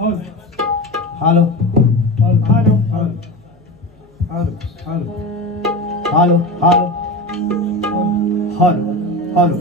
Hello hello hello hello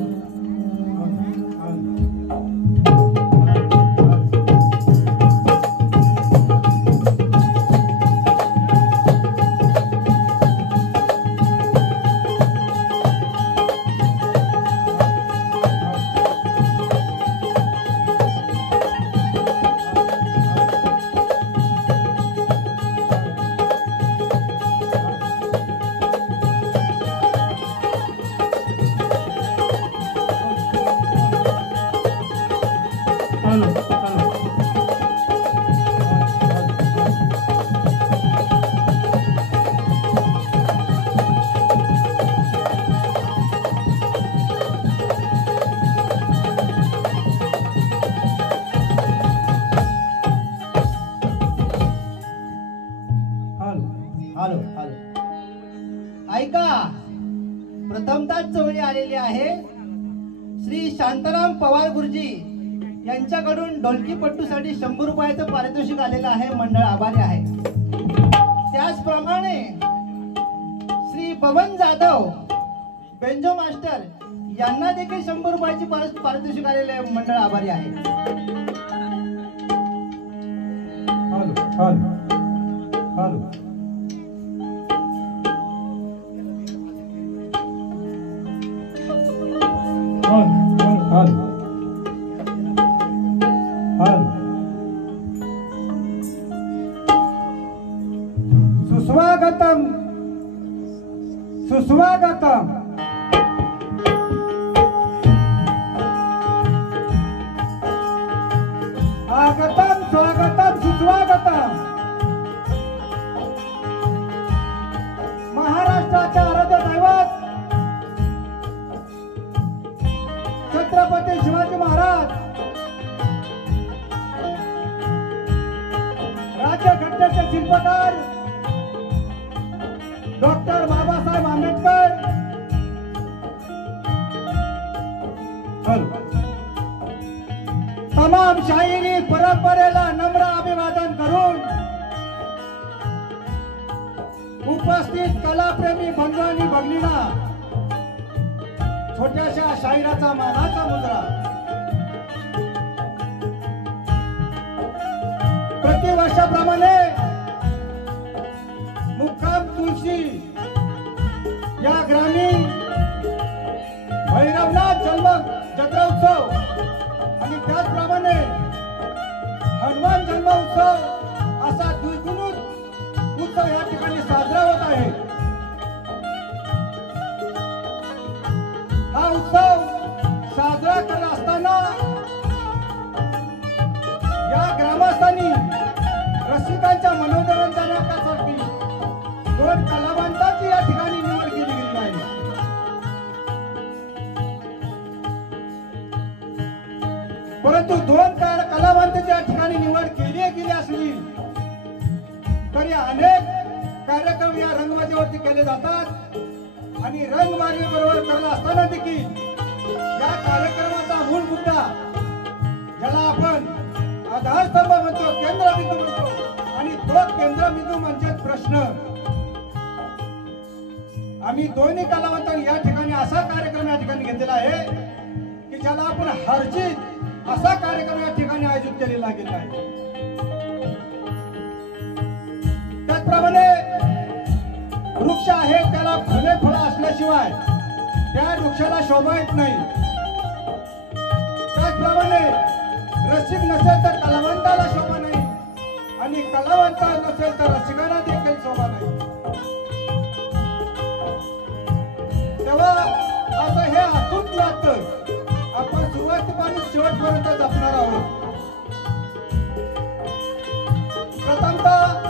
ऐका, प्रथमतः चवळी आलेली आहे श्री शांताराम पवार गुरुजी यांच्याकडून ढोलकीपट्टूसाठी 100 रुपयाचं पारितोषिक आलेलं आहे. मंडळ आभारी आहे. त्याचप्रमाणे श्री बबन जाधव बेंजो मास्टर यांना देखील 100 रुपयाची पारितोषिक आलेले आहे. मंडळ आभारी आहे. सुस्वागतम सुस्वागतम. आगतम स्वागतम सुस्वागतम. महाराष्ट्राचे आराध्य दैवत छत्रपती शिवाजी महाराज, राज्यघटनेचे शिल्पकार डॉक्टर बाबासाहेब आंबेडकर, तमाम शाहिरी परंपरेला नम्र अभिवादन करून उपस्थित कलाप्रेमी बंधू आणि भगिनींना छोट्याशा शाहिराचा मानाचा मुद्रा. प्रतिवर्षाप्रमाणे मुक्काम तुळशी या ग्रामीण भैरवनाथ जन्म जत्रा उत्सव आणि त्याचप्रमाणे हनुमान जन्म उत्सव असा द्विगुणित उत्सव या ठिकाणी साजरा होत आहे. हा उत्सव साजरा करत असताना या ग्रामस्थांनी रसिकांच्या मनोरंजनासाठी 2 कलावंतांची या ठिकाणी निवड केली गेली आहे. परंतु 2 कलावंतांची या ठिकाणी निवड केली गेली असली तरी अनेक कार्यक्रम या रंगमंचावरती केले जातात आणि रंगमार्गी बरोबर करत असताना देखील या कार्यक्रमाचा मूळ मुद्दा, ज्याला आपण आधारस्तंभ म्हणतो, केंद्रबिंदू म्हणतो, आणि तो केंद्रबिंदू म्हणजे प्रश्न. आम्ही दोन्ही कलावंतांनी या ठिकाणी असा कार्यक्रम या ठिकाणी घेतलेला आहे की ज्याला आपण हर्षित असा कार्यक्रम या ठिकाणी आयोजित केलेला गेला आहे. त्याचप्रमाणे वृक्ष आहे त्याला फुले फळं असल्याशिवाय त्या वृक्षाला शोभा येत नाही. त्याचप्रमाणे रसिक नसेल तर कलावंताला शोभा नाही आणि कलावंत नसेल तर रसिकांना देखील शोभा नाही. तेव्हा असं हे अतूट लागतं. आपण सुरुवातीपासून शेवटपर्यंत जपणार आहोत. प्रथमतः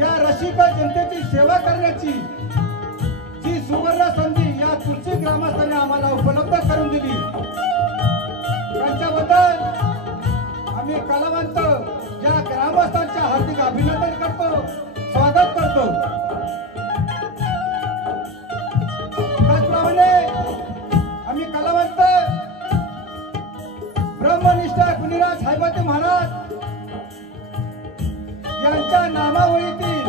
या रसिक जनतेची सेवा करण्याची जी सुवर्ण संधी या तुळशी ग्रामस्थांनी आम्हाला उपलब्ध करून दिली, त्यांच्याबद्दल आम्ही कलावंत या ग्रामस्थांचे हार्दिक अभिनंदन करतो, स्वागत करतो. त्याचप्रमाणे आम्ही कलावंत ब्रह्मनिष्ठ गुणीराज साहेबांचे महाराज यांच्या नामावळीतील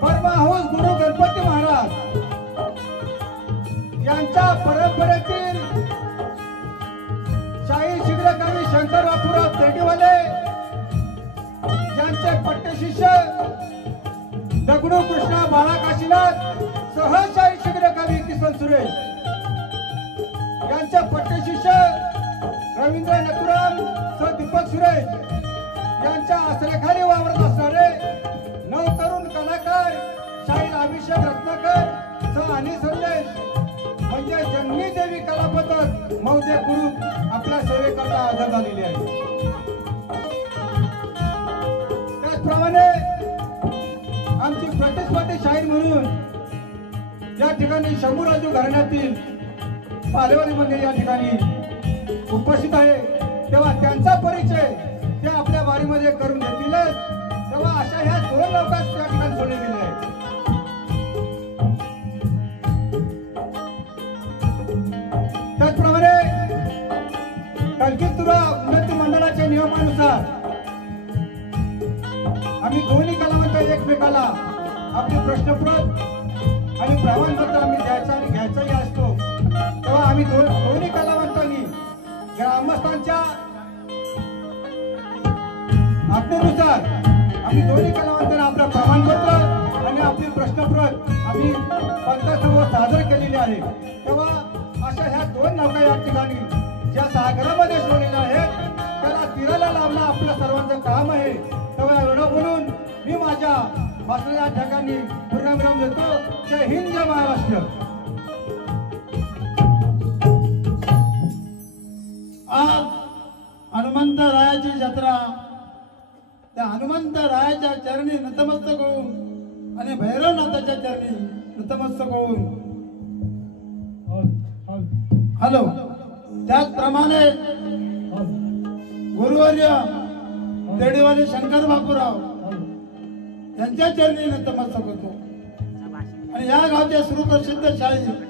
परमहंस गुरु गणपती महाराज यांच्या परंपरेतील शाही शीघ्र कवी शंकर बापूराव तेडीवाले यांचे पट्टशिष्य दगडू कृष्णा बाळा काशीनाथ सहशाही शीघ्र कवी किसन सुरेश यांचे पट्टशिष्य रवींद्र नथुराम स दीपक सुरेश यांच्या आसरेखाली वावरत असणारे 9 तरुण कलाकार शाहीर अभिषेक रत्नाकर स अनिल संदेश म्हणजे जन्मी देवी कला पथक मौजे गुरु आपल्या सेवेकरता हजर झालेले आहे. त्याचप्रमाणे आमची प्रतिस्पर्धी शाहीर म्हणून या ठिकाणी शंभूराजू घराण्यातील पालेवाली मंडळी या ठिकाणी उपस्थित आहे. तेव्हा त्यांचा परिचय ते आपल्या वारीमध्ये करून घेतीलच. तेव्हा अशा ह्या 2 लोकांस त्या ठिकाणी सोडले गेले आहे. त्याचप्रमाणे कलकीतुरा उन्नती मंडळाच्या नियमानुसार आम्ही दोन्ही कलावंत एकमेकाला आपले प्रश्नपत्र आणि प्रमाणपत्र आम्ही द्यायचा आणि घ्यायचाही असतो. तेव्हा आम्ही दोन्ही कलावंतांनी ग्रामस्थांच्या आज्ञेनुसार आम्ही दोन्ही कलावंतांना आपलं प्रमाणपत्र आणि आपली प्रश्नपत्र आम्ही पंचासमोर सादर केलेले आहे. तेव्हा अशा ह्या 2 नौका या ठिकाणी ज्या सागरामध्ये सोडलेल्या आहेत त्याला तीराला लावणं आपलं सर्वांचं काम आहे. तेव्हा एवढं म्हणून मी माझ्या भाषणाच्या ठिकाणी पूर्णविराम देतो. जय हिंद, जय महाराष्ट्र. आज हनुमंतरायाची जत्रा. त्या हनुमंतरायाच्या चरणी नतमस्तक होऊन आणि भैरवनाथाच्या चरणी नतमस्तक होऊन हॅलो त्याचप्रमाणे गुरुवर्य तेडीवाले शंकर बापूराव यांच्या चरणी नतमस्तक होतो. आणि या गावचे सुप्रसिद्ध शाहीर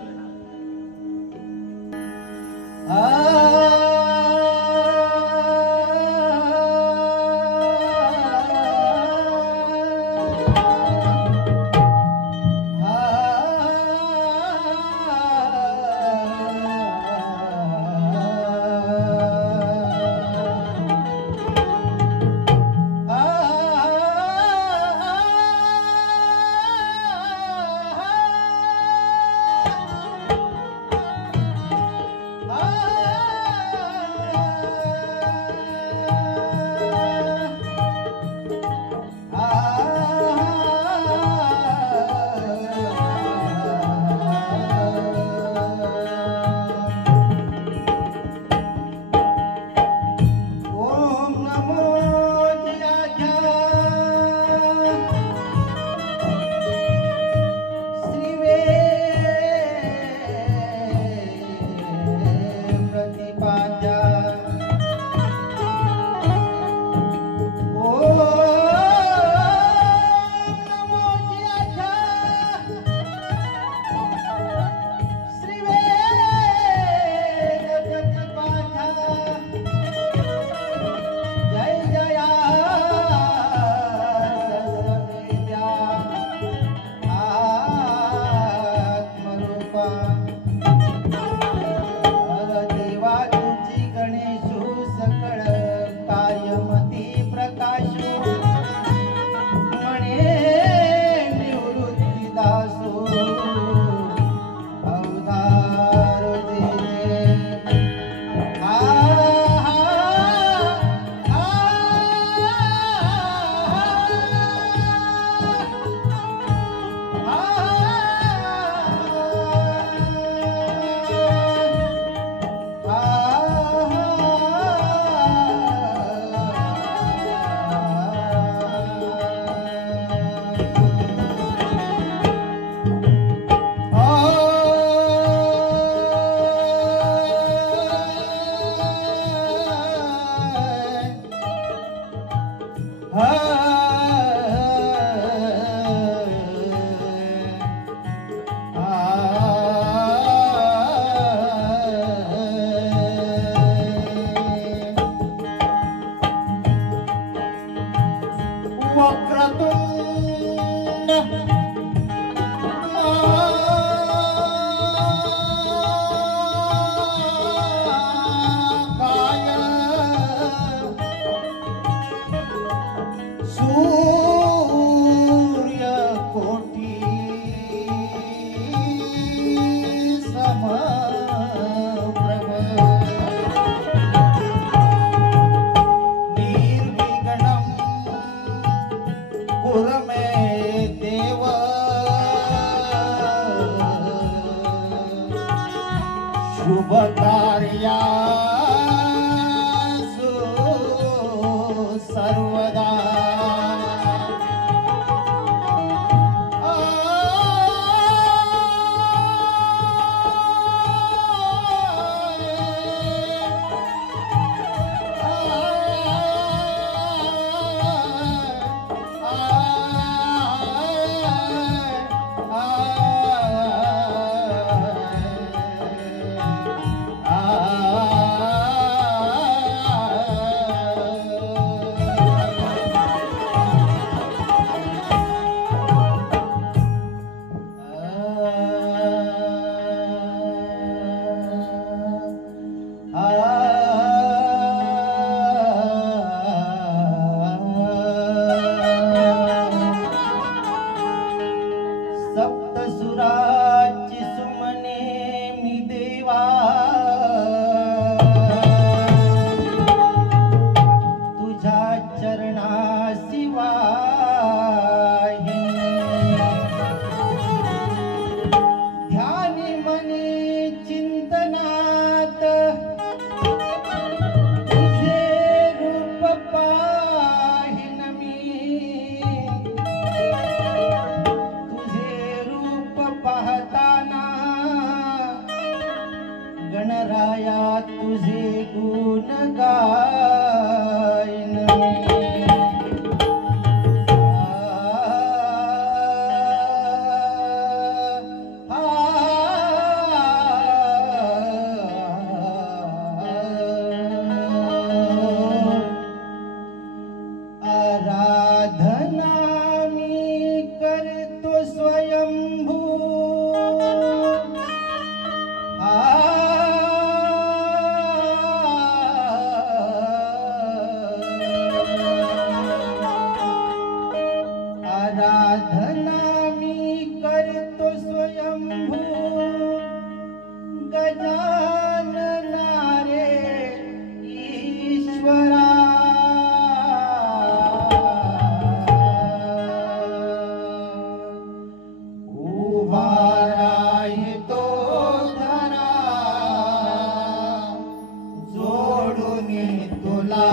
तुला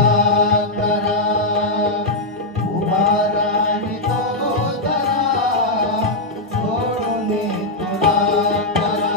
करा उभारा आणि तो धरा सोडून तुला करा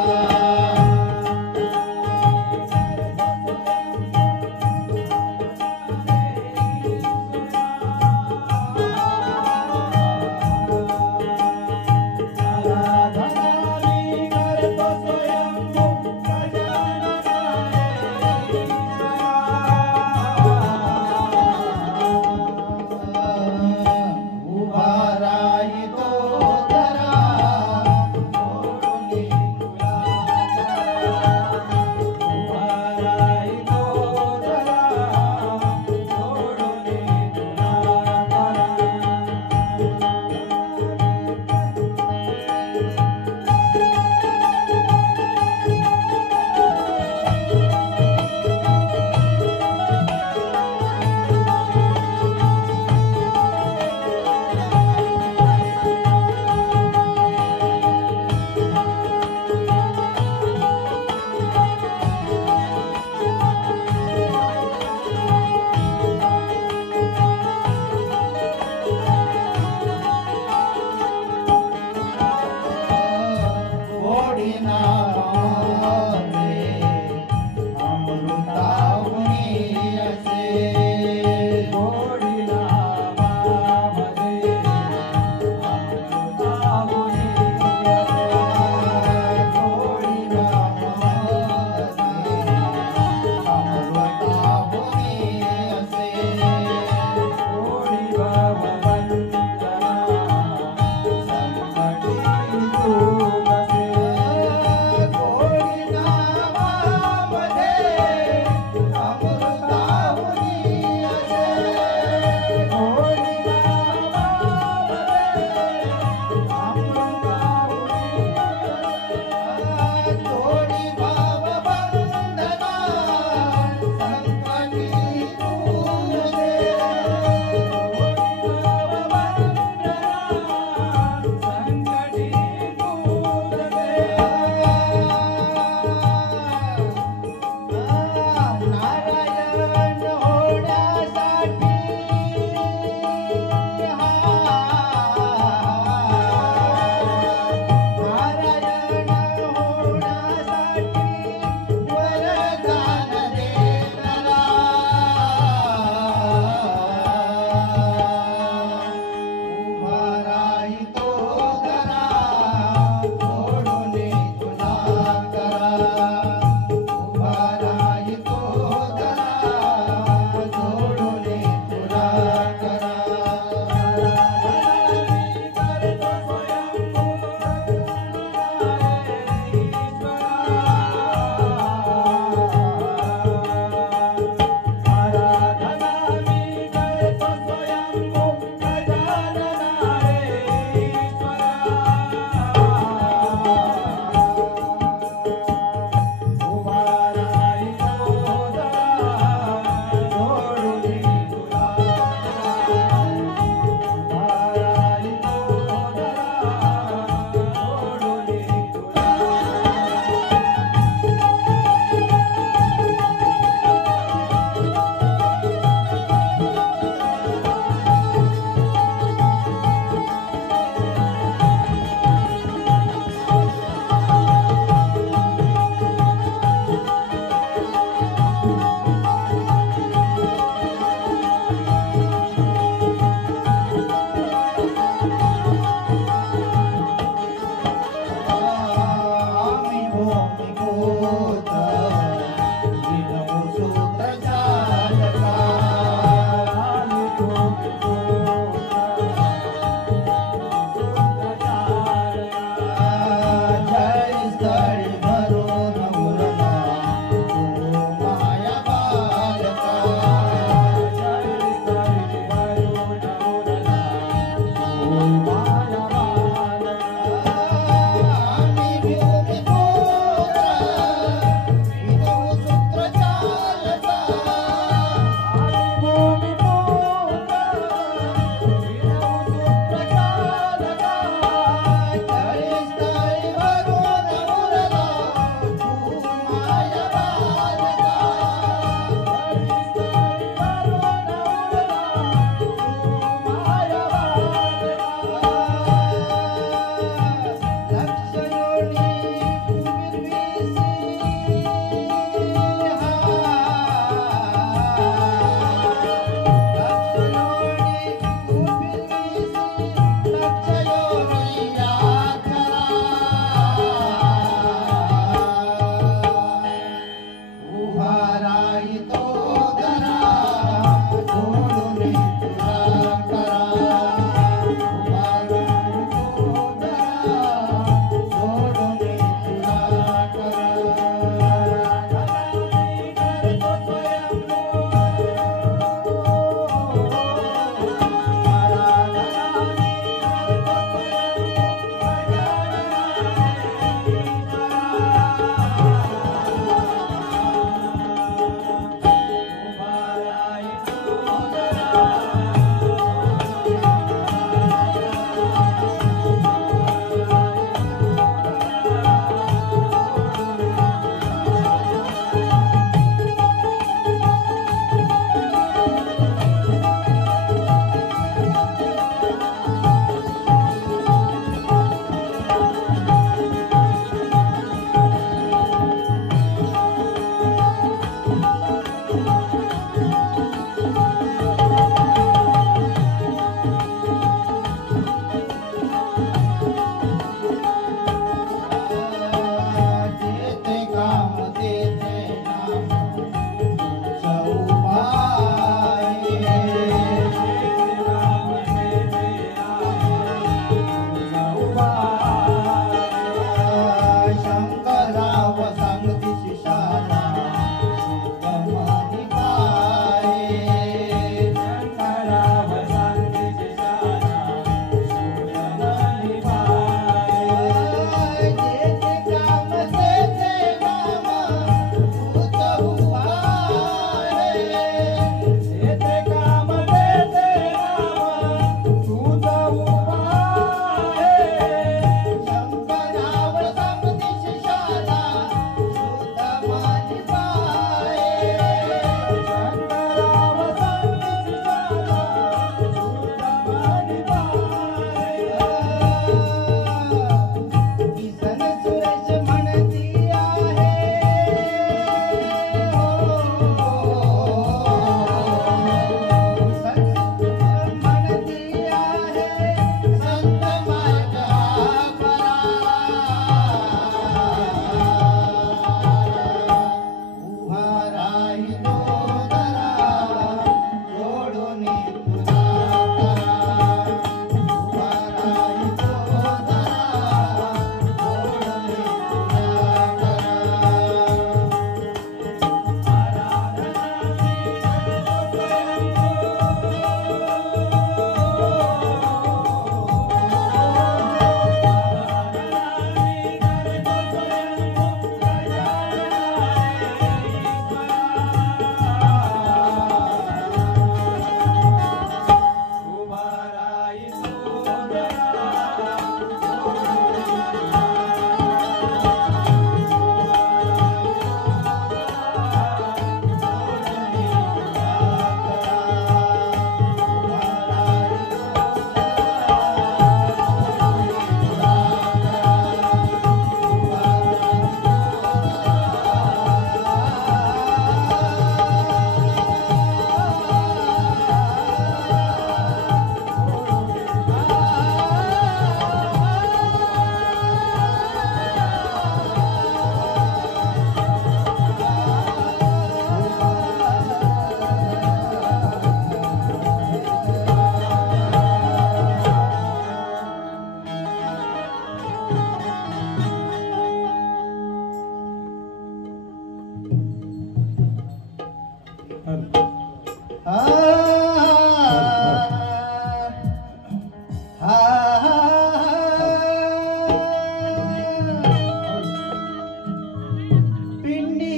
पिंडी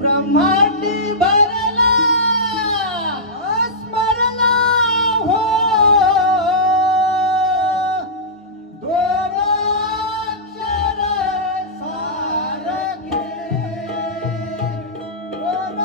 ब्रह्मांडी भरला स्मरला हो दोन अक्षर सारखे दोन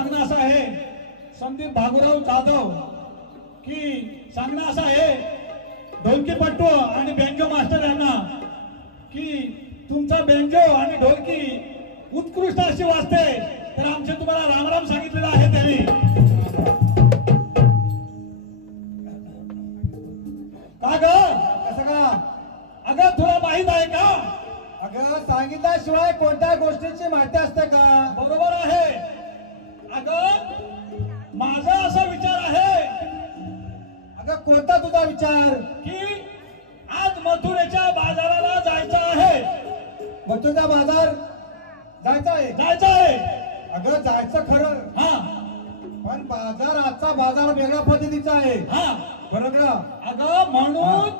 सांगणं असं आहे, संदीप भागुराव जाधव, की सांगणं असं आहे ढोलकीपट्टू आणि बेंजो मास्टर यांना, की तुमचा बेंजो आणि ढोलकी उत्कृष्ट अशी वाजते, तर आमचे तुम्हाला रामराम सांगितलेलं आहे त्यांनी. का ग? कसं का? अगं तुला माहित आहे का? अगं सांगितल्याशिवाय कोणत्या गोष्टीची माहिती असते का? बरोबर आहे. अगं माझा असा विचार आहे अगं कोणता तुझा विचार? की आज मथुरेच्या बाजाराला जायचं आहे. मथुरा बाजार जायचा आहे? जायचं आहे. अगं जायचं खरं, हा पण बाजार आजचा बाजार वेगळ्या पद्धतीचा आहे. हा. बरोबर ना? अगं म्हणून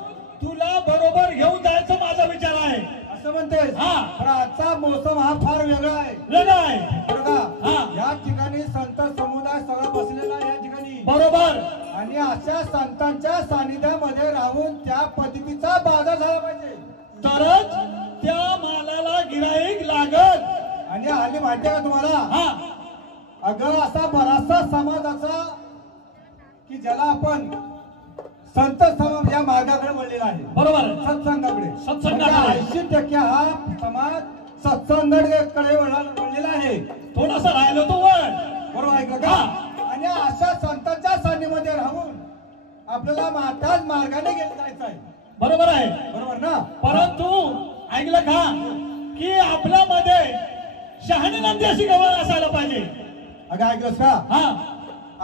तुला बरोबर घेऊन जायचं माझा विचार आहे. असं म्हणतेस? हा. पण आजचा मोसम हा फार वेगळा आहे. वेगळा आहे. बरोबर हा. का? या ठिकाणी संत समुदाय सगळा बसलेला आहे या ठिकाणी. बरोबर. आणि अशा संतांच्या सानिध्यामध्ये राहून त्या पद्धतीचा बाजार झाला पाहिजे, तरच त्या मालाला गिराईक लागत. आणि हल्ली माहिती आहे का तुम्हाला? हा. अगं असा बराचसा समाज असा की ज्याला आपण संत समाज या मार्गाकडे वळलेला आहे. बरोबर. सत्संगाकडे. सत्संगाकडे. 80% हा समाज सत्संगाकडे वळलेला आहे. थोडासा राहिलो तो वर. बरोबर ऐकलं का? आणि अशा संतांच्या सान्निमध्ये राहून आपल्याला त्याच मार्गाने गेलं जायचं आहे. बरोबर आहे. बरोबर ना? परंतु ऐकलं का, की आपल्यामध्ये शहाणी नंदी अशी गवळ असायला पाहिजे. अगं ऐकलंस का? हा.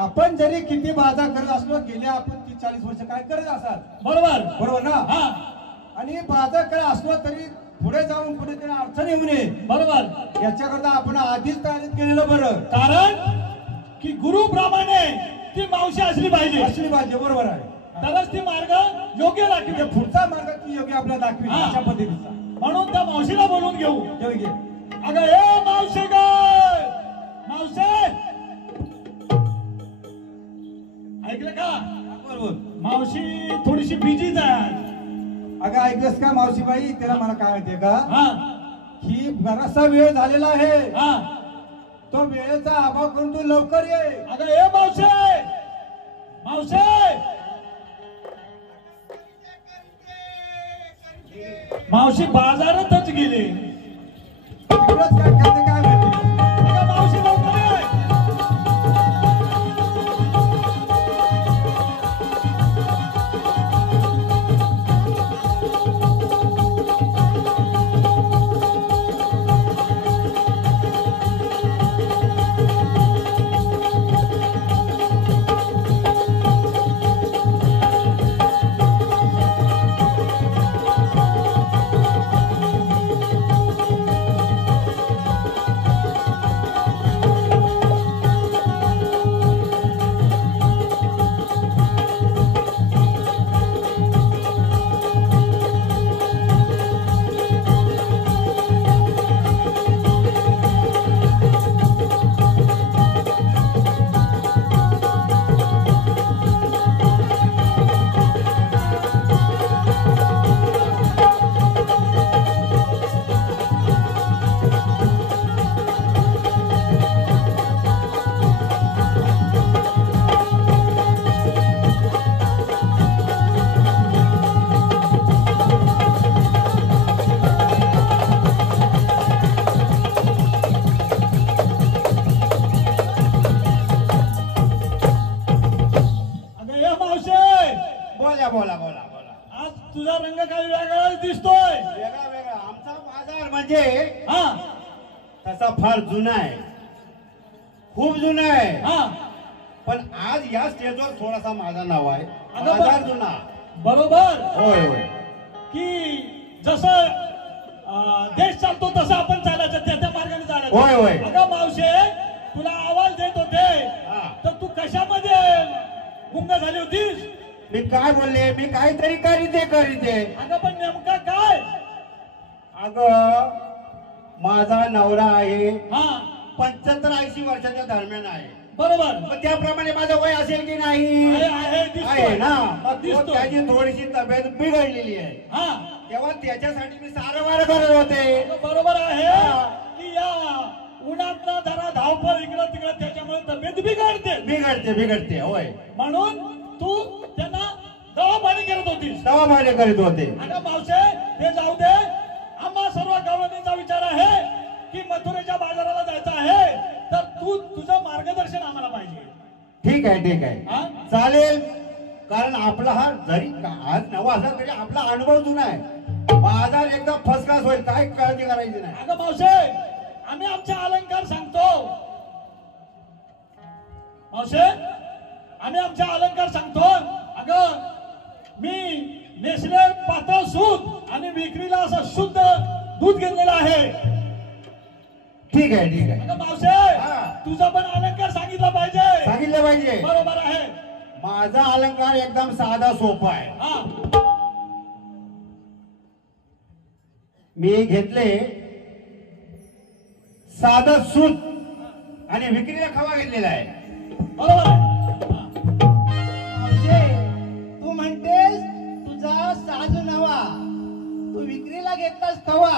आपण जरी किती बाजार करत असलो, गेले आपण 30-40 वर्ष काय करत असाल. बरोबर. बरोबर ना? हा. आणि बाजार करत असलो तरी पुढे जाऊन पुढे तरी अडचण येऊ नये बरोबर. याच्याकरता आपण आधीच तयारीत केलेलं बरं. कारण की गुरुप्रमाणे ती मावशी असली पाहिजे. असली पाहिजे. बरोबर आहे. तरच ती मार्ग योग्य म्हणजे लागेल. पुढचा मार्ग ती योग्य आपल्याला दाखवी हा. अशा पद्धतीचा. म्हणून त्या मावशीला बोलून घेऊ. योग्य. अगं ए मावशी ग, मावशी ऐकलं का? बरोबर. मावशी थोडीशी बिझीच आहे. अगं ऐकलंस का मावशीबाई? त्याला मला काय माहितीये का, हा. की बराचसा वेळ झालेला आहे. हा. तो वेळेचा अभाव करून तू लवकर ये. अगं ए मावशी, मावशी मावशी बाजारातच गेले. तिकडंच काय करते काय माहिती. अगं मावशी लवकर ये. तुझा रंग काही वेगळाच दिसतोय. वेगळा वेगळा आमचा बाजार म्हणजे हा तसा फार जुना आहे, खूप जुना आहे. हा पण आज या स्टेजवर थोडासा माझा नाव आहे. अगं बाजार जुना. बरोबर होय होय. की जसं देश चालतो तसं आपण चालायचं, त्या मार्गाने चालायचं. होय होय. अगं मावशे, तुला आवाज देत होते हा. तर तू कशामध्ये गुंग झाली होतीस? मी काय बोलले, मी काहीतरी करीते. अगं पण नेमका काय? अगं माझा नवरा आहे, हा 75-80 वर्षाच्या दरम्यान आहे. बरोबर. मग त्याप्रमाणे माझं वय असेल की नाही? आहे, दिसतोय. आहे ना. मग दिसतोय. त्याची थोडीशी तब्येत बिघडलेली आहे. हा तेव्हा त्याच्यासाठी मी सारवार करत होते. बरोबर आहे हा. की या उन्हातनं जरा धावपळ इकडं तिकडं त्याच्यामुळे बिघडते बिघडते होय. म्हणून तू त्यांना दवापाणी करत होतीस. दवापाणी करीत होते. अगं मावशे ते जाऊ दे. आम्हा सर्व गवळणींचा विचार आहे की मथुरेच्या बाजाराला जायचं आहे, तर तू तुझं मार्गदर्शन आम्हाला पाहिजे. ठीक आहे ठीक आहे हा? चालेल. कारण आपला हा जरी आज नवा असला तरी आपला अनुभव जुना आहे. बाजार एकदम फर्स्ट क्लास होईल, काय काळजी करायची नाही. अगं मावशे आम्ही आमचे अलंकार सांगतो. मावशे आम्ही आमचे अलंकार सांगतो. अगं मी नेसले पातळ सूत आणि विक्रीला असं शुद्ध दूध घेतलेलं आहे. ठीक आहे ठीक आहे. अगं मावशे हा. तुझा पण अलंकार सांगितला पाहिजे. सांगितलं पाहिजे. बरोबर आहे. माझा अलंकार एकदम साधा सोपा आहे. हा मी घेतले साधं सूत आणि विक्रीला खवा घेतलेला आहे. बरोबर आहे. मावशे, तू म्हणतेस तुझा साज नवा, तू विक्रीला घेतलास खवा,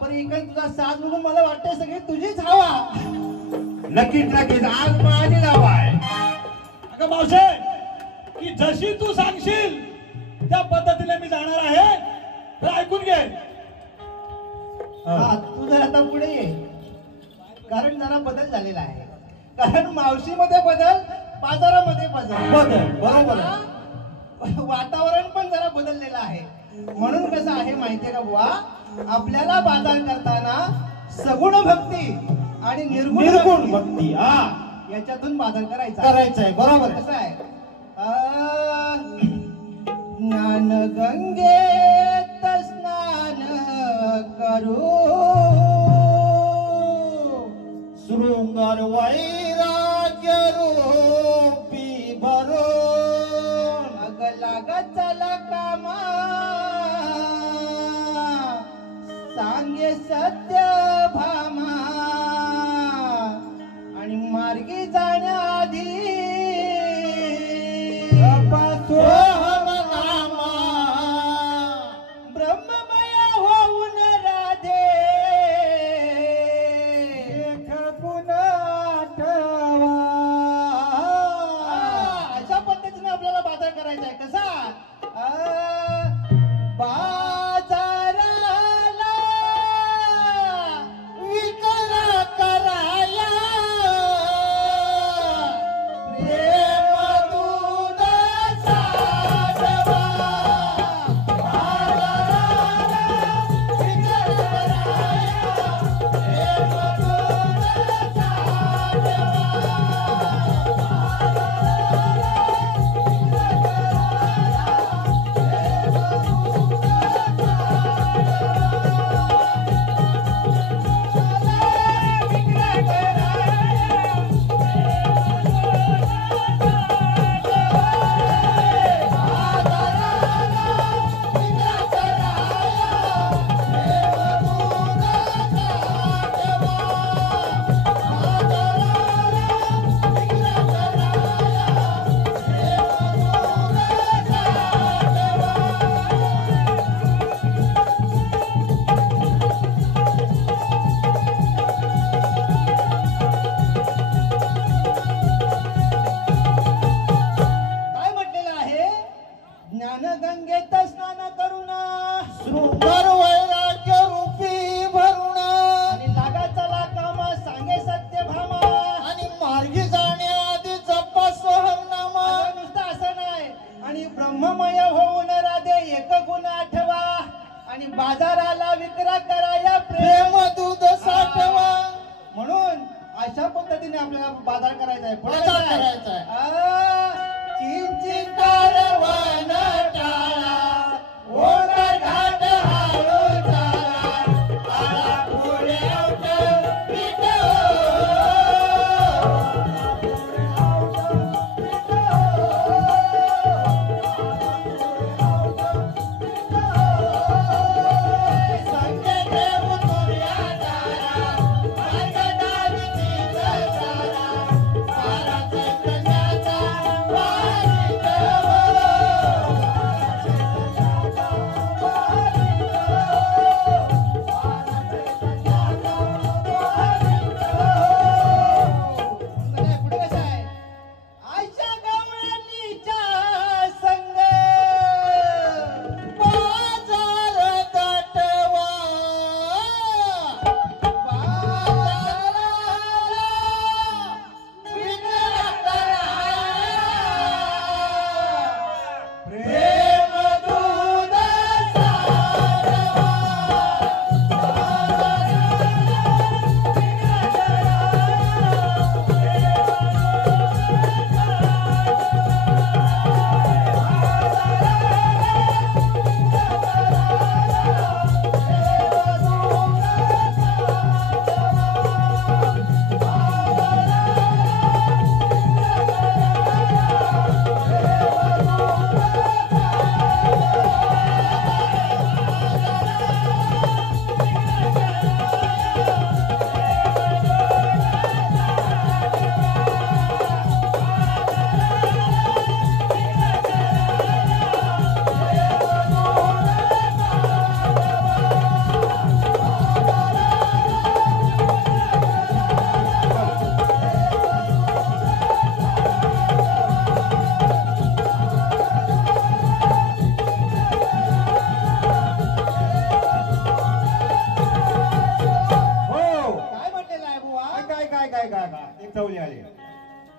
पण इकडे तुझा साज म्हणून मला वाटतं सगळी तुझीच हवा. नक्कीच नक्कीच आज माझी नाव आहे. अगं मावशे की जशी तू सांगशील त्या पद्धतीने मी जाणार आहे. तर ऐकून घे. हा तू जर आता पुढे ये, कारण जरा बदल झालेला आहे. कारण मावशीमध्ये बदल, बाजारामध्ये बदल. बरोबर आहे. आता वातावरण पण जरा बदललेलं आहे. म्हणून कसं आहे माहितीये का बुवा, आपल्याला बाजार करताना सगुण भक्ती आणि निर्गुण भक्ती हा याच्यातून बाजार करायचा करायचंय. बरोबर आहे. कसं आहे ज्ञान गंगेत स्नान करू, शृंगार वैराग्य रूपी भरून अग लागत चला कामा, सांगे सत्य भामा, आणि मार्गी जाण्याआधी सोहम नामा ब्रह्ममय होऊन राधे पुन्हा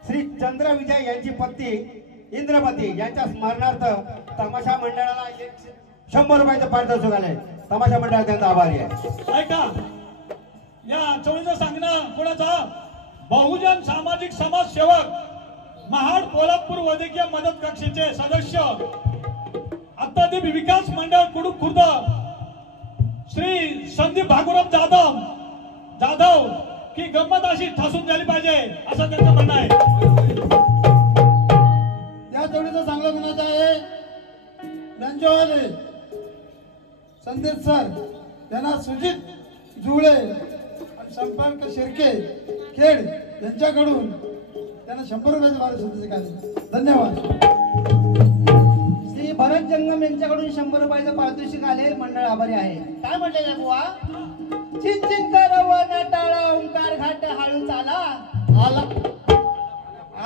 श्री चंद्रविजय यांची पत्नी इंद्रमती यांच्या स्मरणार्थ तमाशा मंडळाला 100 रुपयाचं पारितोषिक आलंय. तमाशा मंडळ त्यांचा आभारी आहे. ऐका, या चोळीचं सांगणं कोणाचा? बहुजन सामाजिक समाजसेवक महाड कोल्हापूर वैद्यकीय मदत कक्षेचे सदस्य अत्यादीप विकास मंडळ कुडूक खुर्द श्री संदीप भागुराव जाधव की गंमत अशी ठासून झाली पाहिजे असं त्यांचं म्हणणं आहे. या जोडीचं चांगलं गुणाचं आहे. बेंजोवाले संदीप सर त्यांना सुजित जुळे आणि संपर्क शिर्के खेड यांच्याकडून त्यांना 100 रुपयाचं पारितोषिक आले. धन्यवाद. श्री भरत जंगम यांच्याकडून 100 रुपयाचं पारितोषिक आले. मंडळ आभारी आहे. काय म्हटलेलं बुवा? चिंचिन करवना टाळा ओंकार घाट हळू चाला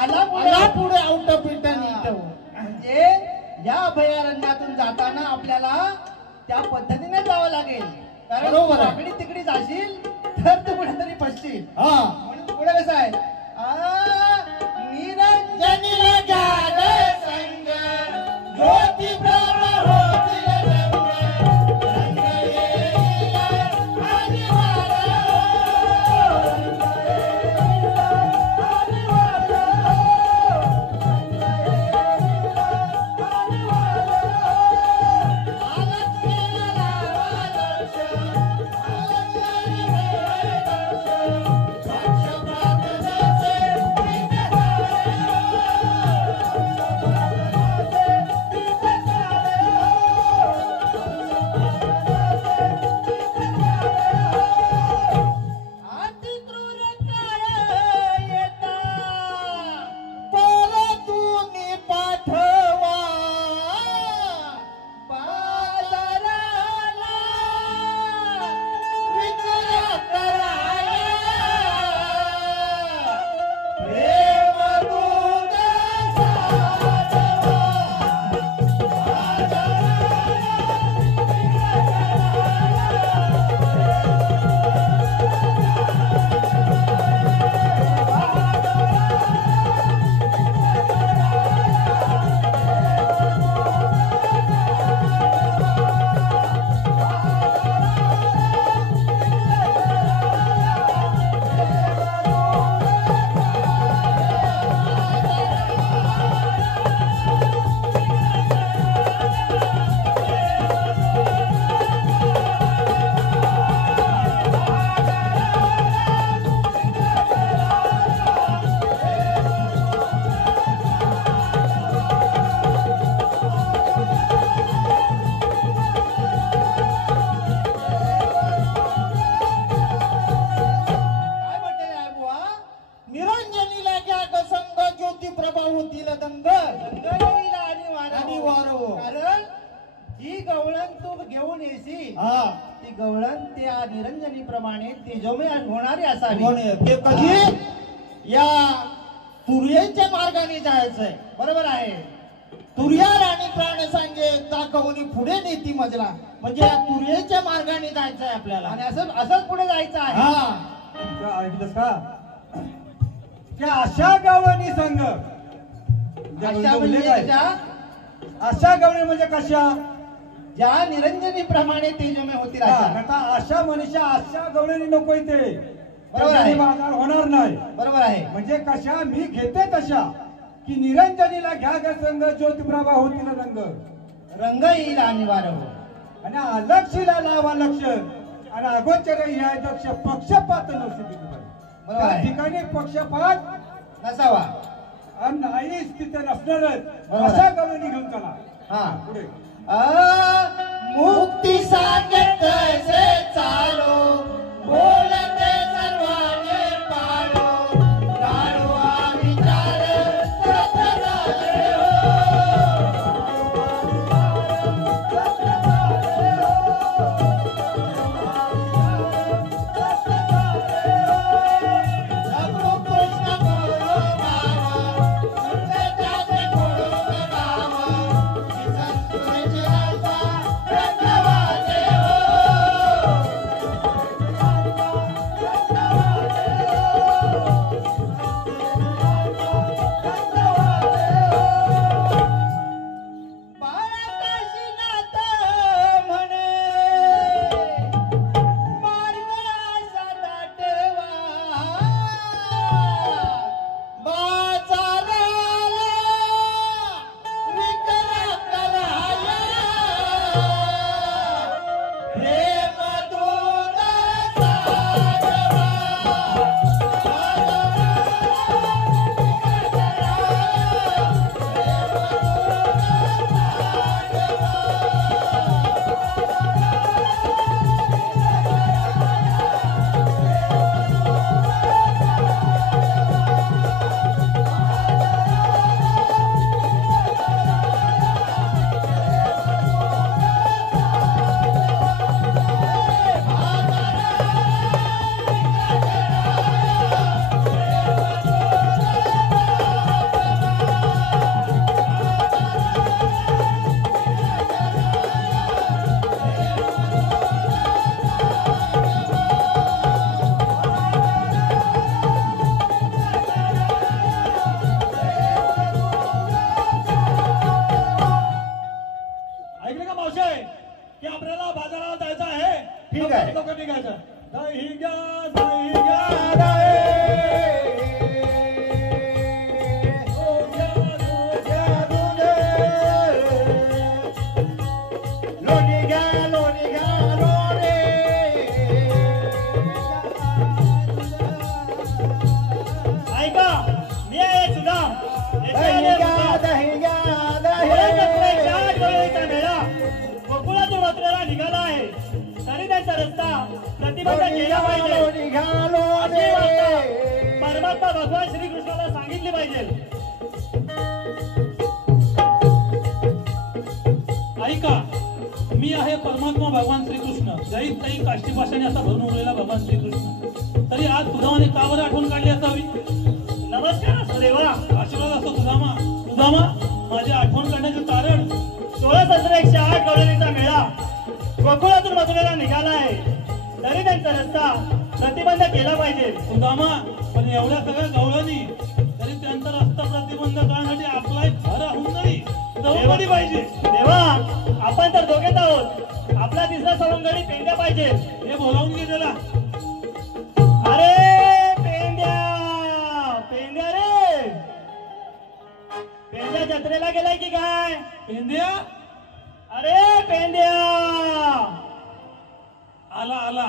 आला पुढे आउट पिटानी. म्हणजे या अभयारण्यातून जाताना आपल्याला त्या पद्धतीने जावं लागेल. कारण वाकडी तिकडी जाशील तर तू कुठेतरी फसशील. म्हणून पुढे कसं आहे? निरंजनीला घ्या रे संग ज्योती प्रभ होतील रंग रंग येईल आदिवार रंग येईल आदिवार आलत केला लावा दर्शन आलत केला दर्शन पक्षपात नसे ती गवळण त्या निरंजनी प्रमाणे तेजोमय होणारी असावी. ते कधी या तुर्याच्या मार्गाने जायचंय. बरोबर आहे. तुर्या राणी प्राण सांगे दाखवणी पुढे नेती मजला. म्हणजे या तुर्याच्या मार्गाने जायचंय आपल्याला. आणि असंच पुढे जायचं आहे. हा ऐकलंस का? त्या अशा गवळणी संघ अशा म्हणजे अशा गवळी म्हणजे कशा? ज्या निरंजनी प्रमाणे तेजोमय होतील अशा. आता अशा मनुष्य अशा गवळणी नको इथे. बरोबर आहे. बाजार होणार नाही. बरोबर आहे. म्हणजे कशा मी घेते तशा की निरंजनीला घ्या ग संघ ज्योतिप्रभा होतील रंग रंग येईल आणि वार हो. आणि अलक्षीला लावा लक्ष आणि अगोचर या दक्ष पक्षपात नसते. बरोबर आहे. ठिकाणी पक्षपात नसावा. आणि नाहीच तिथे नसणारच. बरोबर. अशा गवळणी घेऊन चला. हा पुढे मुक्ती सांगत से चालो बोलते सर्वांचे पालो गाढवा विचार सत्य झाले हो. कृष्ण बोलो गाव सुनते जाते बोलो गाव संतुरीची रसा रंगवाले हो. केला पाहिजे निघालो अशी वार्ता परमात्मा भगवान श्रीकृष्णाला सांगितली पाहिजे. ऐका, मी आहे परमात्मा भगवान श्रीकृष्ण, जैत तई काष्टी भाषाने असा भरून उरलेला भगवान श्रीकृष्ण. तरी आज सुदामाने का बरं आठवण काढली असावी? नमस्कार असो देवा. आशीर्वाद असतो सुदामा. सुदामा, माझी आठवण काढण्याचे कारण 16,108 गवळणीचा मेळा गोकुळातून मथुरेला निघाला आहे, तरी त्यांचा रस्ता प्रतिबंध केला पाहिजे. सुदामा, पण एवढ्या सगळ्या गवळणी तरी त्यांचा रस्ता प्रतिबंध करण्यासाठी आपला एक घर होऊन नाही जवळपाडी पाहिजे. देवा, आपण तर दोघेच आहोत, आपला तिसरा सवंगडी पेंड्या पाहिजे. हे बोलावून घे त्याला. अरे पेंड्या, पेंड्या रे, पेंड्या जत्रेला गेलाय की काय? पेंद्या अरे पेंड्या, आला आला.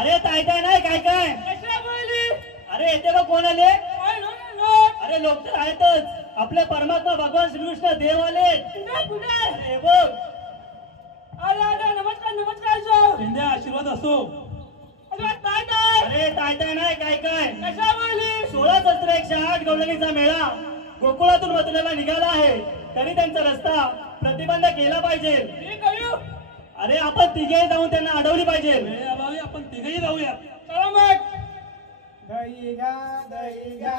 अरे ताय ताय नाही काय काय? अरे येते बघ कोण आले? अरे लोक तर आहेतच, आपले परमात्मा भगवान श्रीकृष्ण देव आले. अरे बघ. पेंद्या, आशीर्वाद असो. अरे ताय ताय नाही काय काय? 16,108 गवळणीचा मेळा गोकुळातून मथुरेला निघाला आहे, तरी त्यांचा रस्ता प्रतिबंध केला पाहिजे. अरे आपण तिघे जाऊन त्यांना अडवली पाहिजे. वेळेअभावी आपण तिघेही जाऊया. चला मग. दही घ्या दही घ्या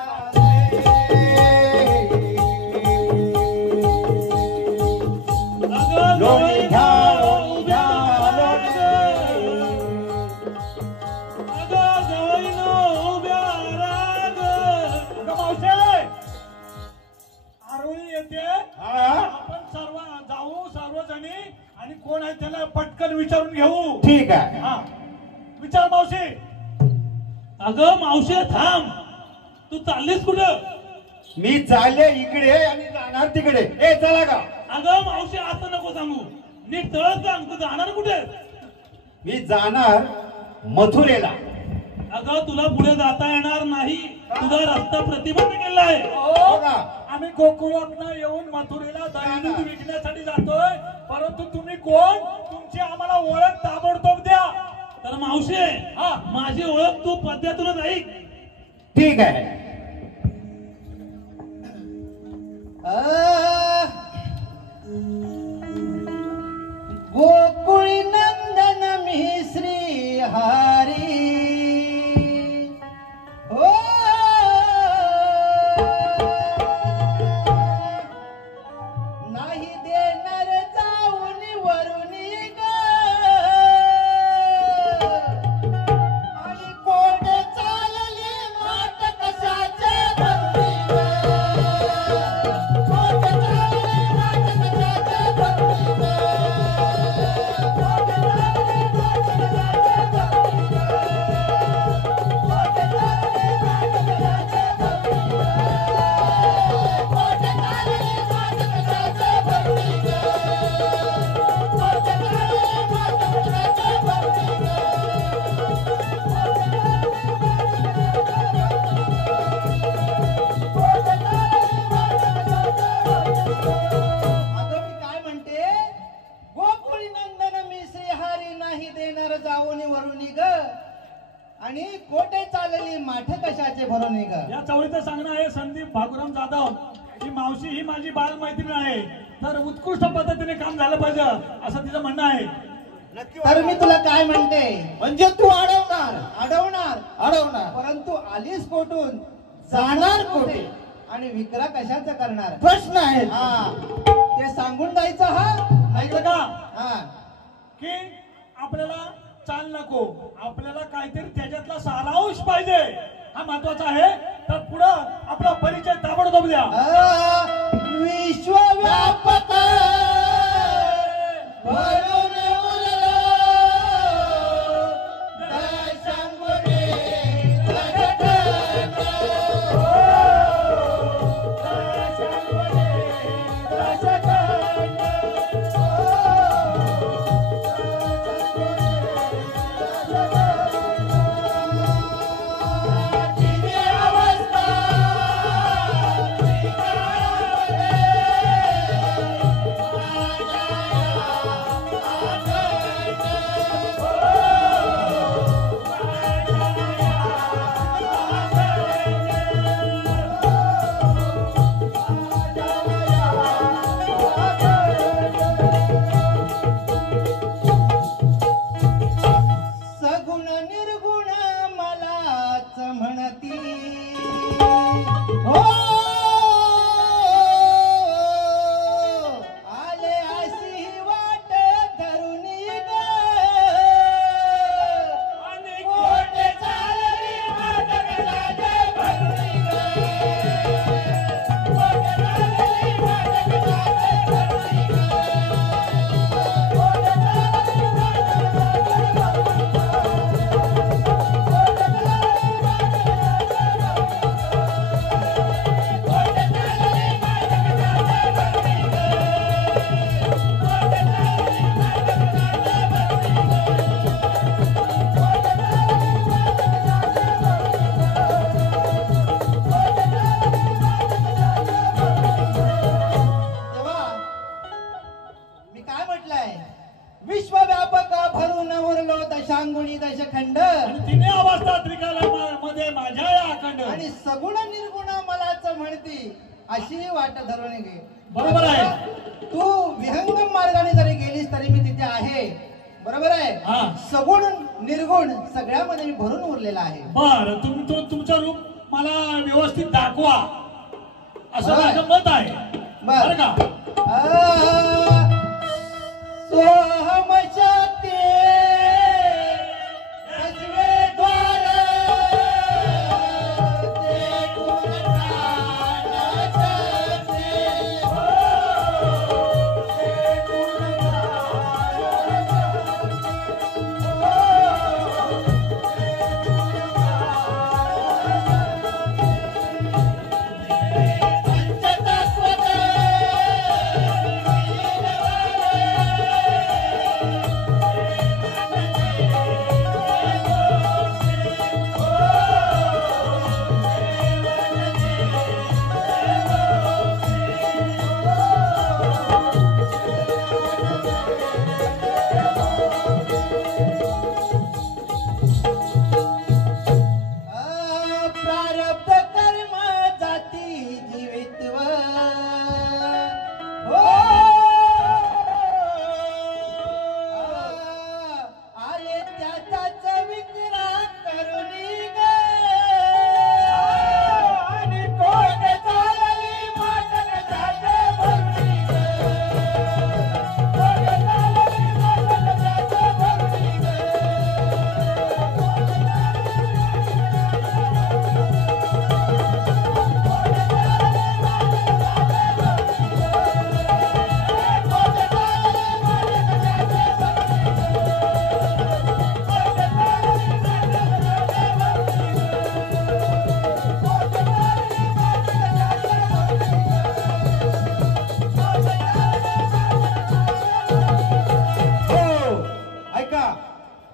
अगं लोणी घ्या, गवळीनो, लोणी घ्या, अगं गवळीनो, उभ्या राग. अगं मावशे, आरोळी येते. हा? आपण सर्व जाऊ, सर्वजणी, आणि कोण आहे त्याला पटकन विचारून घेऊ. ठीक आहे. हा, विचार मावशी. अगं मावशी थांब, तू चाललीस कुठं? मी चालले इकडे आणि जाणार तिकडे. ए चला का? अगं मावशी असं नको सांगू, नीट तळत सांग, तू जाणार कुठे? मी जाणार मथुरेला. अगं तुला पुढे जाता येणार नाही, तुझा रस्ता प्रतिबंध केला आहे. बघा, आम्ही गोकुळातनं येऊन मथुरेला दही दूध विकण्यासाठी जातोय, परंतु तुम्ही कोण, तुमची आम्हाला ओळख ताबडतोब द्या. तर मावशी, हा, माझी ओळख तू पद्यातूनच ऐक. ठीक आहे. गोकुळी नंदन मी श्री हरी हो नाही देणार जाऊन वरुणी ग आणि कोण चालली माट कशाचे भरती ग कोण चालली माट कशाचे भरती ग आणि कोटे चालली माठ कशाचे भरून ग. या चवळीचं सांगणं आहे संदीप भागुराम जाधव की मावशी ही माझी बाल मैत्रीण आहे, तर उत्कृष्ट पद्धतीने काम झालं पाहिजे असं तिचं म्हणणं आहे. नक्की तर मी तुला काय म्हणते, म्हणजे तू अडवणार अडवणार अडवणार परंतु आलीस कोठून, जाणार कुठे? आणि विक्रा कशाचा करणार? प्रश्न आहे. हा ते सांगून जायचं. हा ऐकलं का हा की आपल्याला चाल नको, आपल्याला काहीतरी त्याच्यातला सारांश पाहिजे, हा महत्वाचा आहे. तर पुढं आपला परिचय ताबडतोब द्या. विश्वव्यापक भरून उरलो, दशांगुणी दशखंड. सगुण निर्गुण मलाच म्हणती, हो आले अशी वाट धरून ग, आणि कोटे चालली माझ्या भरून ग, कोटे चालली माझ्या भरून ग. विश्वव्यापक भरून उरलो, दशांगुणी दशखंड. आणि तिने अवस्था त्रिकालामध्ये माझ्या या अखंड. आणि सगुण निर्गुण मलाच म्हणती, अशी वाट धरून घे. बरोबर आहे. तू विहंगम मार्गाने जरी गेलीस तरी मी तिथे आहे. बरोबर आहे. हा. सगुण निर्गुण सगळ्यामध्ये मी भरून उरलेला आहे. बर तुमचं रूप मला व्यवस्थित दाखवा, असं होय. माझं मत आहे. बरं का? सोहम शक्ती दशवे द्वार, ते गुण ज्ञान शक्ती, ते गुण प्रारब्ध कर्म जाती जीवित्व, हो आले त्याचाच विक्रा करुणी ग, आणि कोण चालली मातकताचे भक्ती ग, कोण चालली मातकताचे भक्ती ग.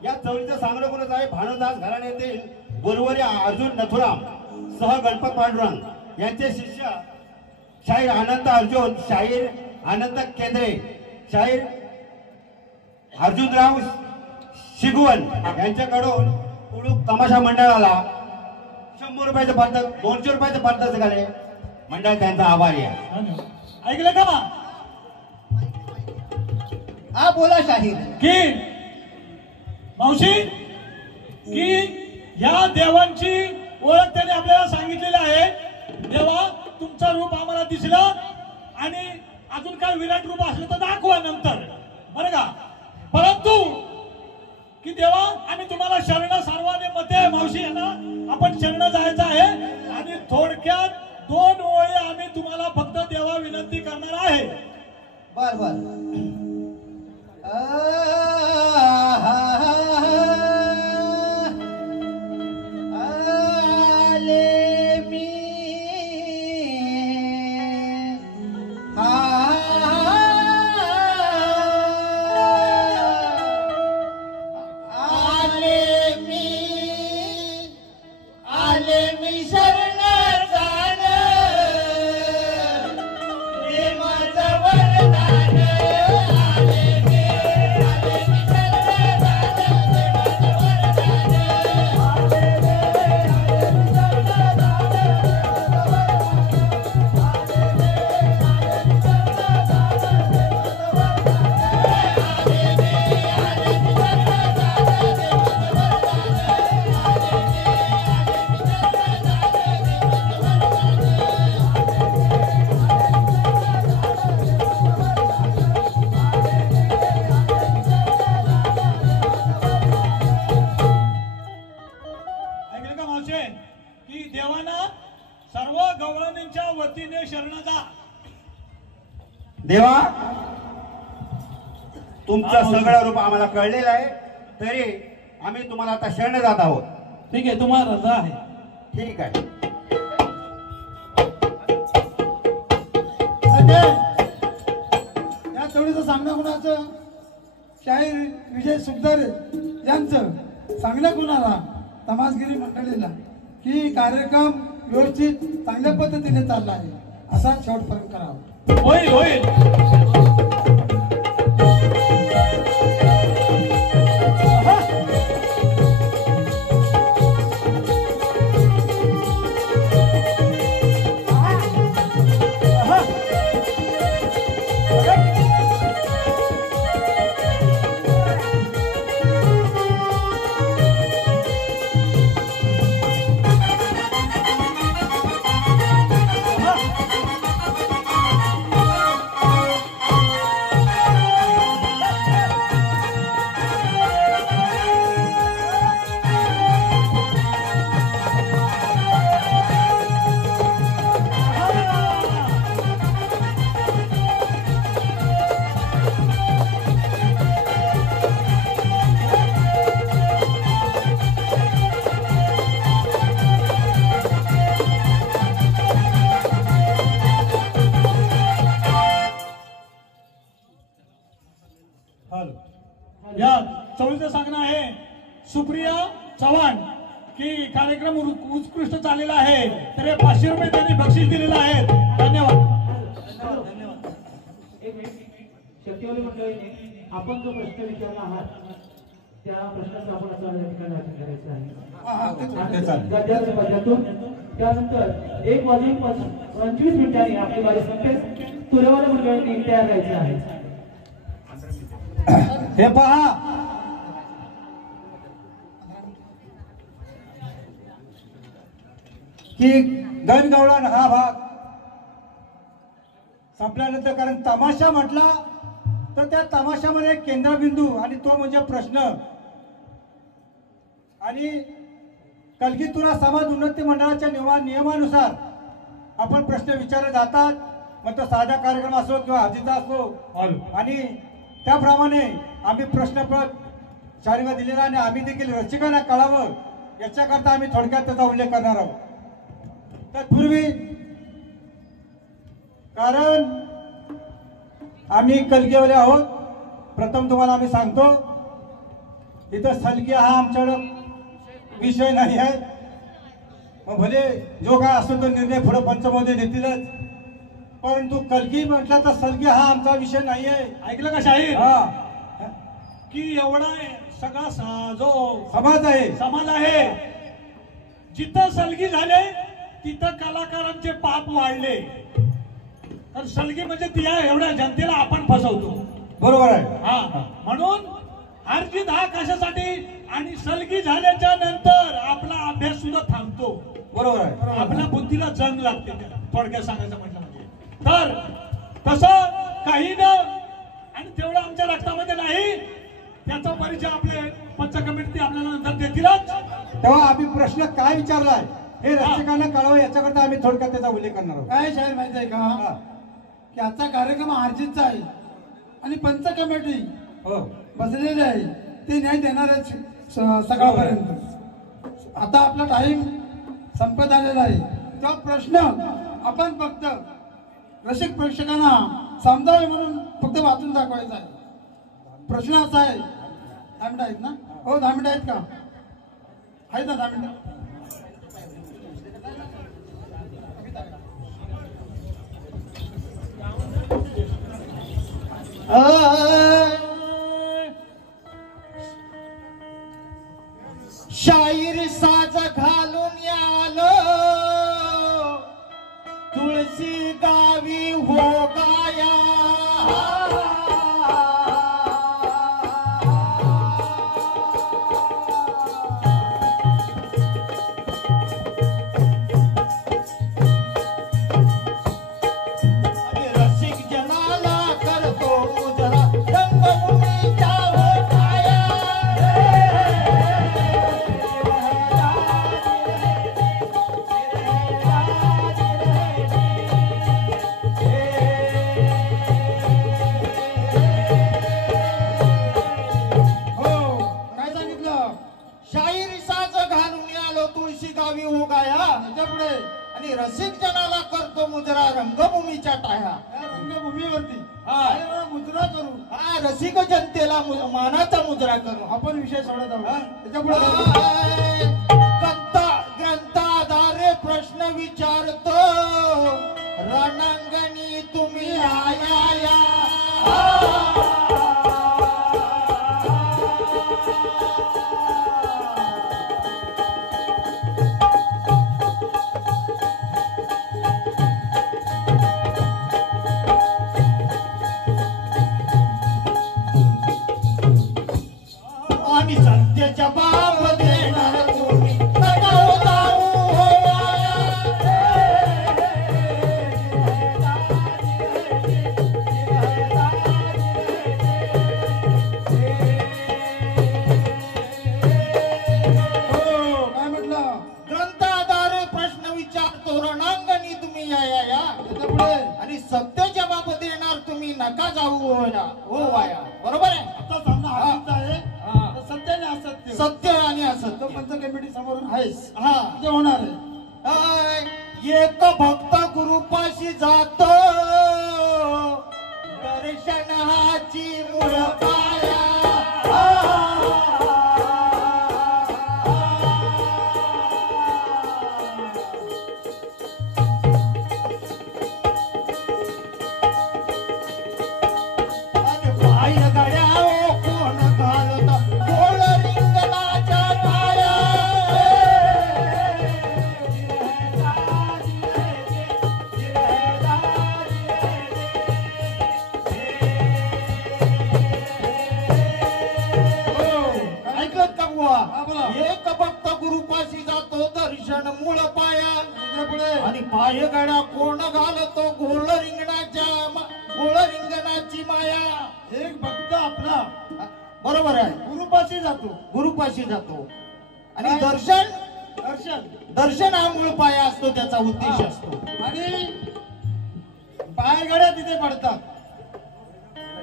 या चौलीचं सांगणं कोणाचं आहे? भानुदास घराण्यातील गुरुवारी अर्जुन नथुराम सह गणपत पांडुरंग यांचे शिष्य शाहीर आनंद अर्जुन, शाहीर आनंद केंद्रे, शाहीर अर्जुनराव शिगवण यांच्याकडून कुळूक तमाशा मंडळाला 100 रुपयाचं पारितोषिक, 200 रुपयाचं पारितोषिक आले. मंडळ त्यांचा आभारी आहे. ऐकलं का? हा बोला शाहीर. की मावशी की या देवांची ओळख त्याने आपल्याला सांगितलेली आहे. देवा तुमचं रूप आम्हाला दिसलं आणि अजून काय विराट रूप असलं तर दाखवा नंतर बरं का. परंतु की देवा आम्ही तुम्हाला शरण सर्वांनी मते मावशी यांना आपण शरण जायचं आहे आणि थोडक्यात 2 ओळी आम्ही तुम्हाला फक्त देवा विनंती करणार आहे. बर बर. आले मी आले मी शरण जाण हे माझं वरदान. आले मी शरण जाण हे माझं ऐकलं का मावशे की देवांना सर्व गवळणींच्या वतीने शरण जा. देवा तुमचं सगळं रूप आम्हाला कळलेलं आहे तरी आम्ही तुम्हाला आता शरण जात आहोत. ठीक आहे तुम्हाला रजा आहे. ठीक आहे. या चवळीचं सांगणं कुणाचं? शाहीर विजय सुखदर यांचं सांगणं कुणाला? तमासगिरी मंडळीला की कार्यक्रम व्यवस्थित चांगल्या पद्धतीने चालला आहे असा शेवटपर्यंत करावा. होईल होईल. या चवळीचं सांगणं आहे सुप्रिया चव्हाण की कार्यक्रम उत्कृष्ट चाललेला आहे तर 500 रुपये त्यांनी बक्षीस दिलेलं आहे. धन्यवाद. शक्तीवाली मंडळीने आपण जो प्रश्न विचारला आहात त्या प्रश्नाचं आपण आता या ठिकाणी वाचन करायचं आहे. गद्याच्या पद्यातून त्यानंतर 1 वाजून 25 मिनिटांनी आपली बारी संपेल. तुरेवाल्या मंडळींनी तयार राहायचं आहे. हे पहा की गणगवळण हा भाग संपल्यानंतर कारण तमाशा म्हटला तर त्या तमाशामध्ये एक केंद्रबिंदू आणि तो म्हणजे प्रश्न. आणि कलगीतुरा समाज उन्नती मंडळाच्या नियमानुसार आपण प्रश्न विचारले जातात. मग तो साधा कार्यक्रम असो किंवा हजीचा असो आणि त्याप्रमाणे आम्ही प्रश्नपत्र शाळेला दिलेला आणि आम्ही देखील रसिकांना कळावं याच्याकरता आम्ही थोडक्यात त्याचा उल्लेख करणार आहोत. तत्पूर्वी कारण आम्ही कलगीवाले आहोत प्रथम तुम्हाला आम्ही सांगतो इथं सलगी हा आमच्याकडं विषय नाही आहे. मग भले जो काय असतो तो निर्णय पुढे पंचमध्ये देतीलच परंतु कलगी म्हटलं तर सलगी हा आमचा विषय नाही आहे. ऐकलं का शाहीर की एवढा सगळा जो समाज आहे जिथं सलगी झाले तिथं कलाकारांचे पाप वाढले. तर सलगी म्हणजे ती एवढ्या जनतेला आपण फसवतो. बरोबर आहे. म्हणून अर्जित हा कशासाठी आणि सलगी झाल्याच्या नंतर आपला अभ्यास सुद्धा थांबतो. बरोबर आहे. आपल्या बुद्धीला जंग लागते. थोडक्यात सांगायचं म्हटलं म्हणजे तर तसं काही न आणि तेवढं आमच्या रक्तामध्ये नाही. त्याचा परिचय आपले पंच कमिटी आपल्याला नंतर देतीलच. तेव्हा आम्ही प्रश्न काय विचारलाय हे रसिकांना कळवा, याच्याकरता आम्ही थोडक्यात त्याचा उल्लेख करणार आहोत. काय शाहीर माहिती आहे का की आजचा कार्यक्रम अर्जितचा आहे आणि पंच कमिटी हो बसलेली आहे, ते न्याय देणार आहे सकाळपर्यंत. आता आपला टाइम संपत आलेला आहे. तो प्रश्न आपण फक्त रसिक प्रेक्षकांना समजावे म्हणून फक्त वाचून दाखवायचा आहे. प्रश्न असा आहे, 10 मिनिटं आहेत ना? हो 10 मिनिटं आहेत का? आहेत ना 10 मिनिटं? शाहीर साज घालून आलो तुळशी गावी हो गाया. रसिक जनाला करतो मुजरा रंगभूमीच्या हो गाया. शाहीर साज घालून आलो तुळशी गावी हो गाया. त्याच्यापुढे आणि रसिक जनाला करतो मुजरा रंगभूमीच्या टाया. या रंगभूमीवरती हा. काय बरं मुद्रा करू, हा रसिक जनतेला मानाचा मुजरा करू. आपण विषय सोडत आहोत. हा. त्याच्यापुढे ग्रंथाधारे प्रश्न विचारतो रणांगणी तुम्ही आया या. आणि सत्याच्या बाप देणार तुम्ही नगाव जाऊ हो आया. काय म्हटलं? ग्रंथाधारे प्रश्न विचारतो रणांगणी तुम्ही या या या. त्याच्यापुढे आणि सत्य जबाब देणार तुम्ही नका जाऊ हो ना हो वाया. बरोबर आहे. आता सामना हातीचा आहे. हा. तर सत्य आणि असत्य सत्य आणि तो असत्य. पंच कमिटी समोरून आहेस, हा ते होणार आहे. एक भक्त गुरुपाशी जातो दर्शन हाची मूळ पाया. आणि पाय गड्या कोण घालत गोळ रिंगणाच्या पाया. ऐकलं का बुवा? हा, बोला. एक भक्त गुरुपाशी जातो दर्शन मूळ पाया. त्याच्यापुढे आणि पाय गड्या कोण घालतो गोळ रिंगणाची माया. एक भक्त आपला बरोबर आहे. गुरुपाशी जातो. गुरुपाशी जातो आणि काय? दर्शन दर्शन हा मूळ पाया असतो, त्याचा उद्देश असतो. आणि पायगड्या तिथे पडतात.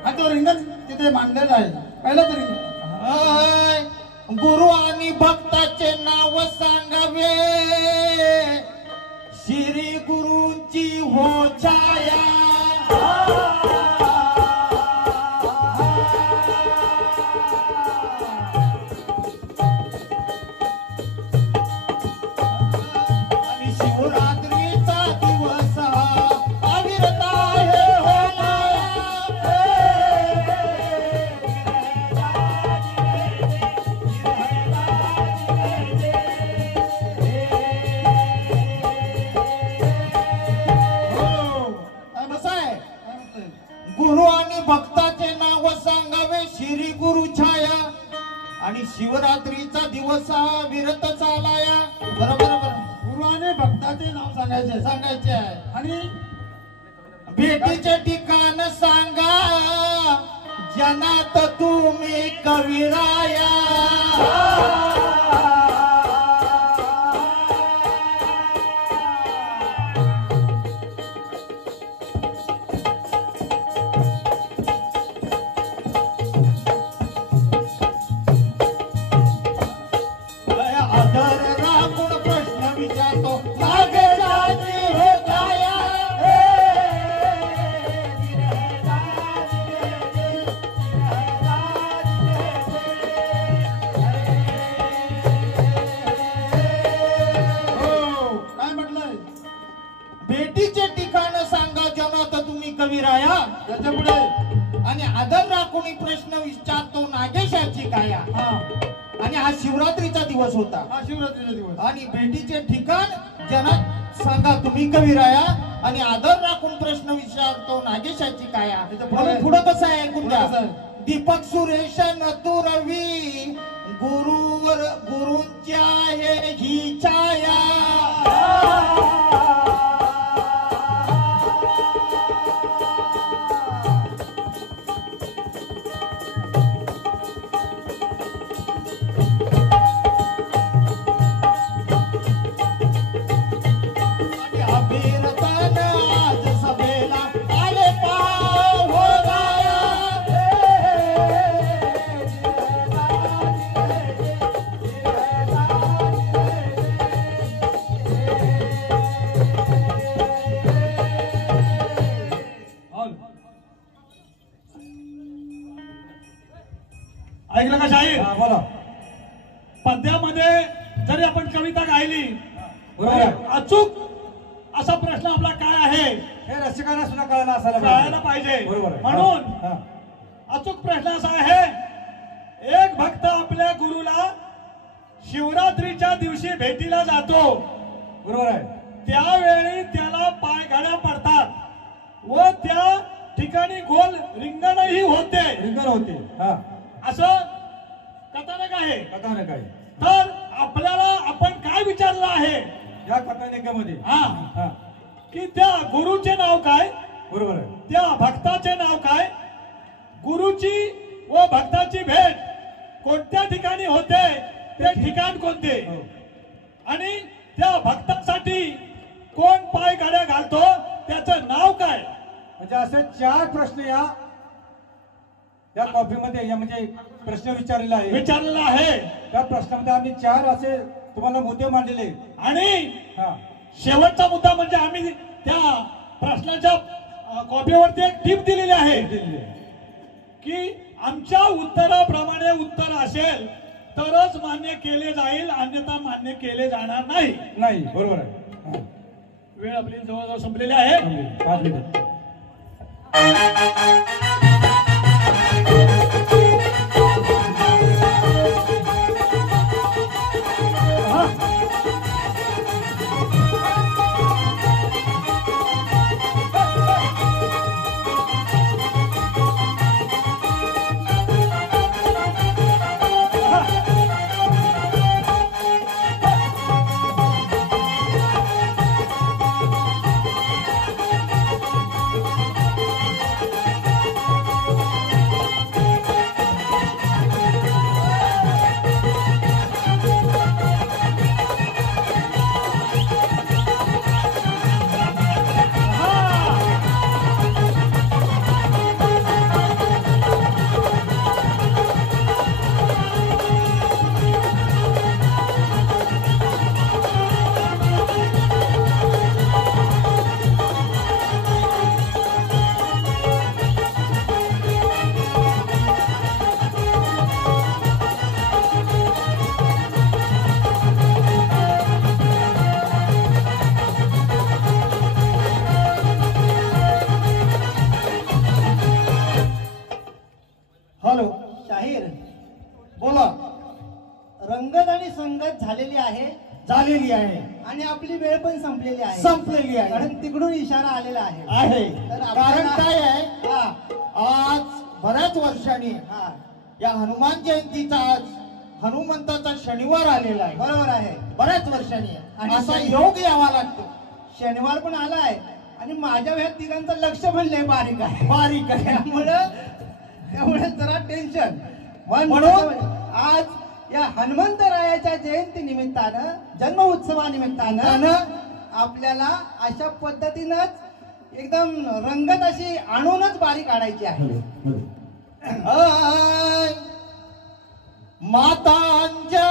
हा तो रिंगण तिथे मांडलेला आहे. पहिलं तरी हाय, गुरु आणि भक्ताचे नाव सांगावे श्री गुरूंची हो छाया. आणि शिवरात्रीचा दिवस हा अविरत आहे हो माया. कसं आहे? काय म्हणतोय? गुरु आणि भक्ताचे नाव सांगावे श्री गुरु छाया. भक्ताचे नाव सांगायचे आहे आणि भेटीचे ठिकाण सांगा जनात तुम्ही कविराया आदर राखून प्रश्न विचारतो मागे जाती हो काया काय म्हटलंय? भेटीचे ठिकाण सांगा जनात तुम्ही कविराया त्याच्या पुढे आणि आदर राखून प्रश्न विचारतो नागेशाची काया हा आणि हा शिवरात्रीचा दिवस होता हा शिवरात्रीचा दिवस. आणि भेटीचे ठिकाण जनात सांगा तुम्ही कविराया आणि आदर राखून प्रश्न विचारतो नागेशाची काया म्हणून पुढं कसं आहे ऐकून घ्या. पुढं कसं आहे? दीपक सुरेश नतु रवी गुरुवर गुरूंच्या हे ही छाया आणि अभिरतन आज सभेला आले पाव हो राया ऐकलं का शाहीर? बोला. पद्यामध्ये जरी आपण कविता गायली बरोबर आहे. तरी अचूक असा प्रश्न आपला काय आहे हे रसिकांना सुद्धा कळायला असायला कळायला पाहिजे. बरोबर आहे. म्हणून हा. अचूक प्रश्न असा आहे, एक भक्त आपल्या गुरुला शिवरात्रीच्या दिवशी भेटीला जातो, बरोबर आहे. त्यावेळी त्याला पायघड्या पडतात व त्या ठिकाणी गोल रिंगणही होते रिंगण होते. हा असं कथानक आहे. कथानक आहे. तर आपल्याला आपण काय विचारलं आहे या कथानकामध्ये हा हा की त्या गुरुचे नाव काय, बरोबर आहे. त्या भक्ताचे नाव काय, गुरुची व भक्ताची भेट कोणत्या ठिकाणी होते, ते ठिकाण कोणते, हो. आणि त्या भक्तासाठी कोण पाय गाड्या घालतो त्याचं नाव काय. म्हणजे असे 4 प्रश्न या कॉपीमध्ये या म्हणजे प्रश्न विचारलेला आहे. विचारलेलं आहे. त्या प्रश्नामध्ये आम्ही 4 असे तुम्हाला मुद्दे मांडलेले. आणि हा शेवटचा मुद्दा म्हणजे आम्ही त्या प्रश्नाच्या कॉपीवरती एक टीप दिलेली आहे दिलेले. की आमच्या उत्तराप्रमाणे उत्तर असेल तरच मान्य केले जाईल, अन्यथा मान्य केले जाणार नाही. नाही बरोबर आहे. हा. वेळ आपली जवळजवळ संपलेली आहे. 5 मिनिट. हॅलो शाहीर, बोला. रंगत आणि संगत झालेली आहे झालेली आहे आणि आपली वेळ पण संपलेली आहे. संपलेली आहे कारण तिकडून इशारा आलेला आहे. आहे तर कारण आपल्याला- काय आहे हा आज बऱ्याच वर्षांनी हा या हनुमान जयंतीचा आज हनुमंताचा शनिवार आलेला आहे. बरोबर आहे. बऱ्याच वर्षांनी आहे. आणि असा योग यावा लागतो. शनिवार पण आलाय आणि माझ्या ह्या तिघांचं लक्ष म्हणलंय बारीक आहे. बारीक आहे. त्यामुळे जरा टेन्शन. म्हणून आज या हनुमंतरायाच्या जयंती निमित्तानं, जन्म उत्सवानिमित्तानं आपल्याला अशा पद्धतीनंच एकदम रंगत अशी आणूनच बारी काढायची आहे. मातांच्या